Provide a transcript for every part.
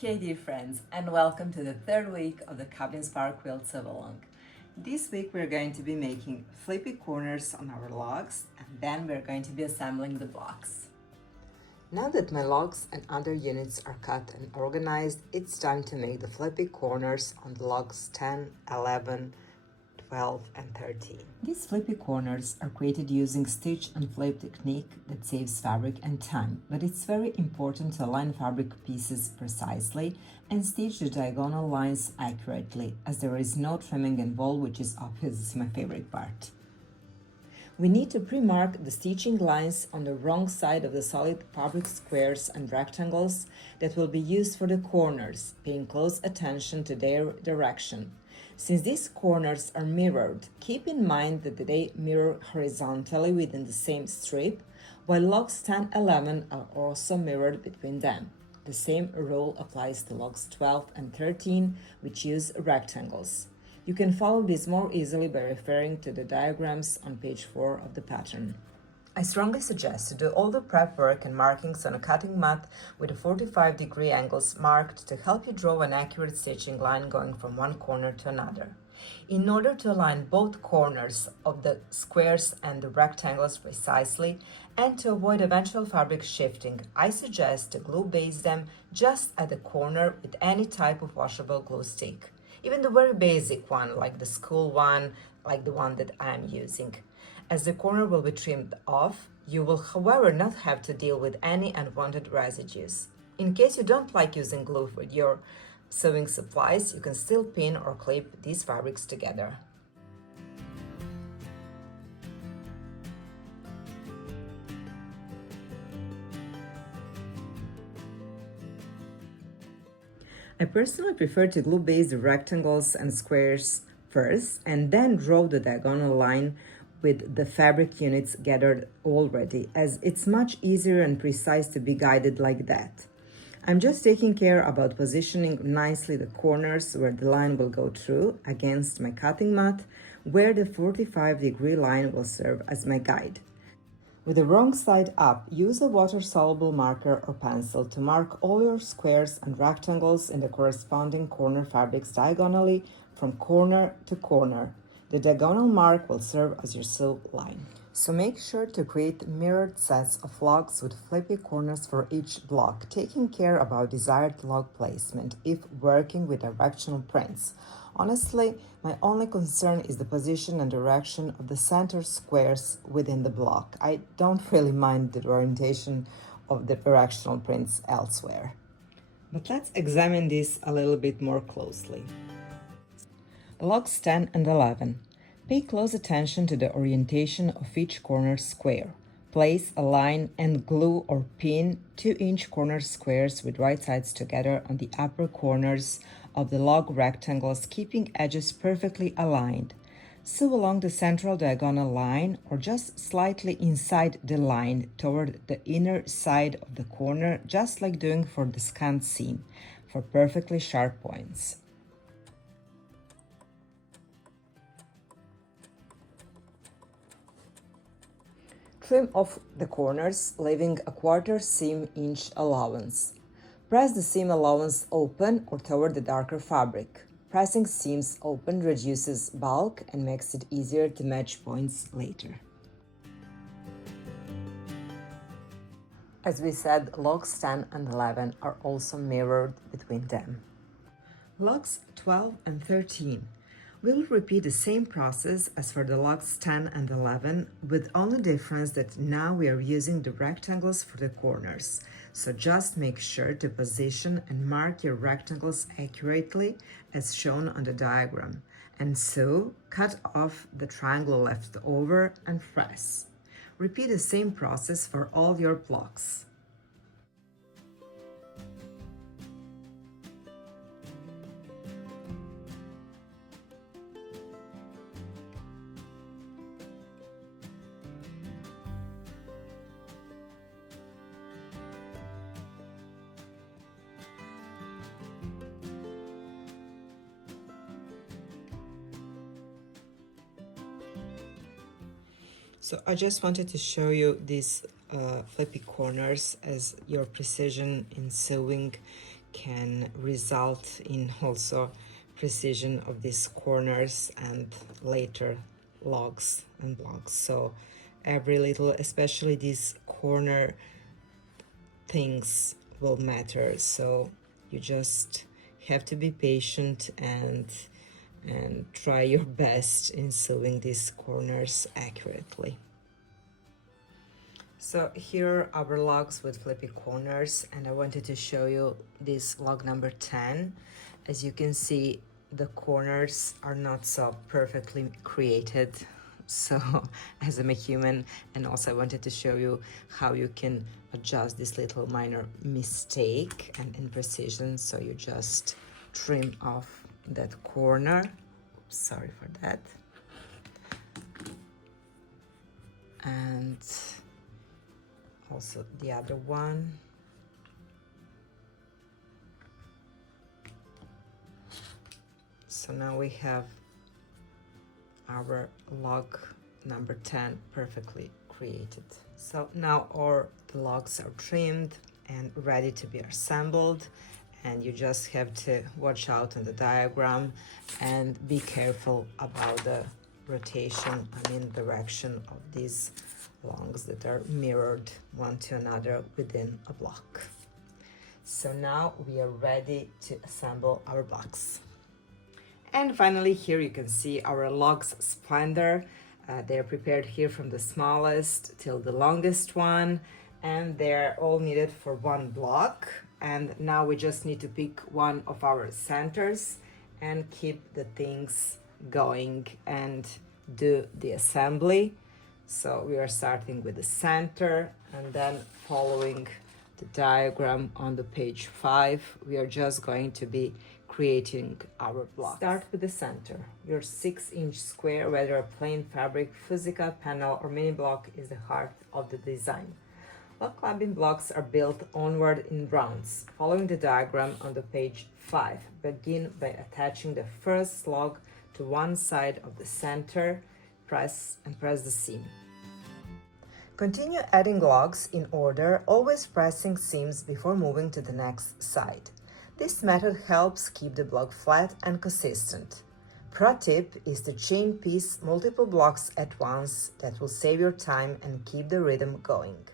Hey dear friends, and welcome to the third week of the Cabin-Spark-Quilt sew-along. This week we're going to be making flippy corners on our logs, and then we're going to be assembling the blocks. Now that my logs and other units are cut and organized, it's time to make the flippy corners on the logs 10, 11, 12, and 13. These flippy corners are created using stitch and flip technique that saves fabric and time, but it's very important to align fabric pieces precisely and stitch the diagonal lines accurately, as there is no trimming involved, which is obviously my favorite part. We need to pre-mark the stitching lines on the wrong side of the solid fabric squares and rectangles that will be used for the corners, paying close attention to their direction. Since these corners are mirrored, keep in mind that they mirror horizontally within the same strip, while logs 10 and 11 are also mirrored between them. The same rule applies to logs 12 and 13, which use rectangles. You can follow this more easily by referring to the diagrams on page 4 of the pattern. I strongly suggest to do all the prep work and markings on a cutting mat with the 45-degree angles marked to help you draw an accurate stitching line going from one corner to another. In order to align both corners of the squares and the rectangles precisely and to avoid eventual fabric shifting, I suggest to glue base them just at the corner with any type of washable glue stick. Even the very basic one, like the school one, like the one that I am using. As the corner will be trimmed off, you will, however, not have to deal with any unwanted residues. In case you don't like using glue with your sewing supplies, you can still pin or clip these fabrics together. I personally prefer to glue base the rectangles and squares first and then draw the diagonal line with the fabric units gathered already, as it's much easier and precise to be guided like that. I'm just taking care about positioning nicely the corners where the line will go through against my cutting mat, where the 45-degree line will serve as my guide. With the wrong side up, use a water-soluble marker or pencil to mark all your squares and rectangles in the corresponding corner fabrics diagonally from corner to corner. The diagonal mark will serve as your sew line. So make sure to create mirrored sets of logs with flippy corners for each block, taking care about desired log placement if working with directional prints. Honestly, my only concern is the position and direction of the center squares within the block. I don't really mind the orientation of the directional prints elsewhere. But let's examine this a little bit more closely. Logs 10 and 11. Pay close attention to the orientation of each corner square. Place, align, and glue or pin 2-inch corner squares with right sides together on the upper corners of the log rectangles, keeping edges perfectly aligned. Sew along the central diagonal line or just slightly inside the line toward the inner side of the corner, just like doing for the scant seam, for perfectly sharp points. Trim off the corners, leaving a 1/4 seam inch allowance. Press the seam allowance open or toward the darker fabric. Pressing seams open reduces bulk and makes it easier to match points later. As we said, logs 10 and 11 are also mirrored between them. Logs 12 and 13. We'll repeat the same process as for the logs 10 and 11, with only difference that now we are using the rectangles for the corners. So just make sure to position and mark your rectangles accurately as shown on the diagram. And so, cut off the triangle left over and press. Repeat the same process for all your blocks. So I just wanted to show you these flippy corners, as your precision in sewing can result in also precision of these corners and later logs and blocks. So every little, especially these corner things, will matter. So you just have to be patient and try your best in sewing these corners accurately. So here are our logs with flippy corners, and I wanted to show you this log number 10. As you can see, the corners are not so perfectly created, so as I'm a human, and also I wanted to show you how you can adjust this little minor mistake and imprecision. So you just trim off that corner. Oops, sorry for that. And also the other one. So now we have our log number 10 perfectly created. So now all the logs are trimmed and ready to be assembled, and you just have to watch out on the diagram and be careful about the rotation, direction of these logs that are mirrored one to another within a block. So now we are ready to assemble our blocks. And finally, here you can see our logs splendor. They're prepared here from the smallest till the longest one, and they're all needed for one block. And now we just need to pick one of our centers and keep the things going and do the assembly. So we are starting with the center, and then following the diagram on the page 5, we are just going to be creating our block. Start with the center. Your 6-inch square, whether a plain fabric, fuzzica, panel, or mini block, is the heart of the design. Log cabin blocks are built onward in rounds. Following the diagram on the page 5, begin by attaching the first log to one side of the center. Press the seam. Continue adding logs in order, always pressing seams before moving to the next side. This method helps keep the block flat and consistent. Pro tip is to chain piece multiple blocks at once. That will save your time and keep the rhythm going.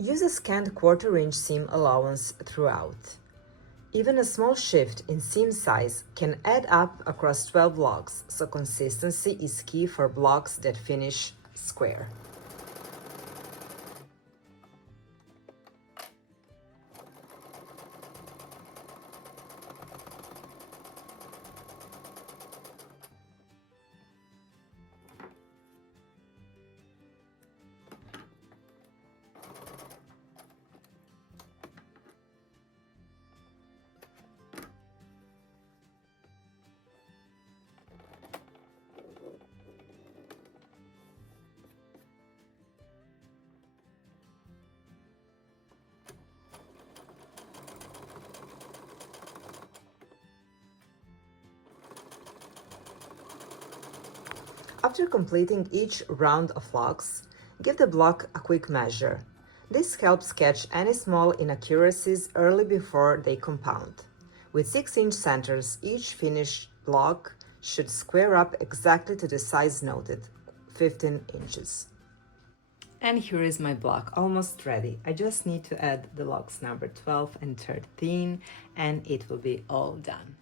Use a scant 1/4 inch seam allowance throughout. Even a small shift in seam size can add up across 12 logs, so consistency is key for blocks that finish square. After completing each round of logs, give the block a quick measure. This helps catch any small inaccuracies early before they compound. With 6-inch centers, each finished block should square up exactly to the size noted, 15 inches. And here is my block, almost ready. I just need to add the logs number 12 and 13, and it will be all done.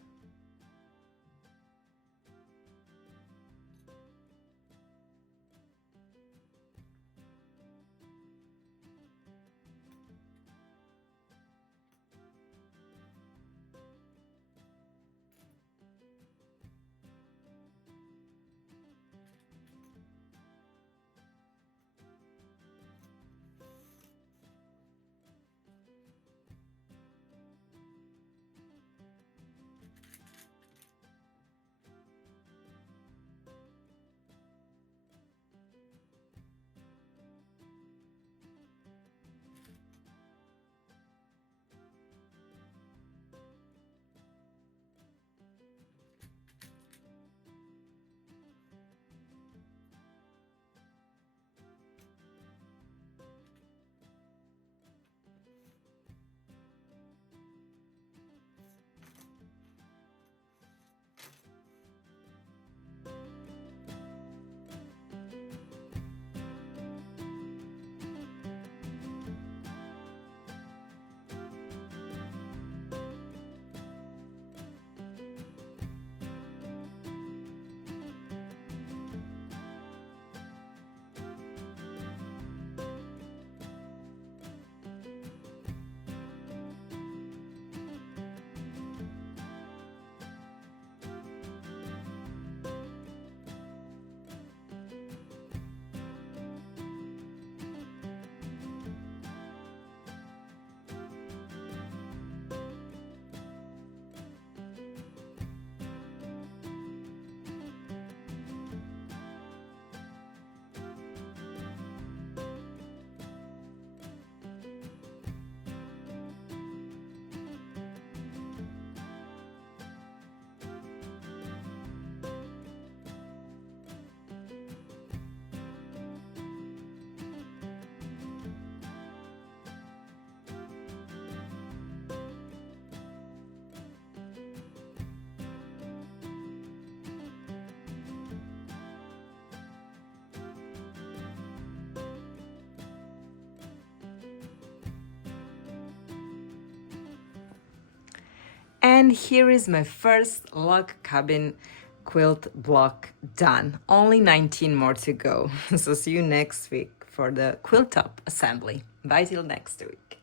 And here is my first log cabin quilt block done. Only 19 more to go. So see you next week for the quilt top assembly. Bye till next week.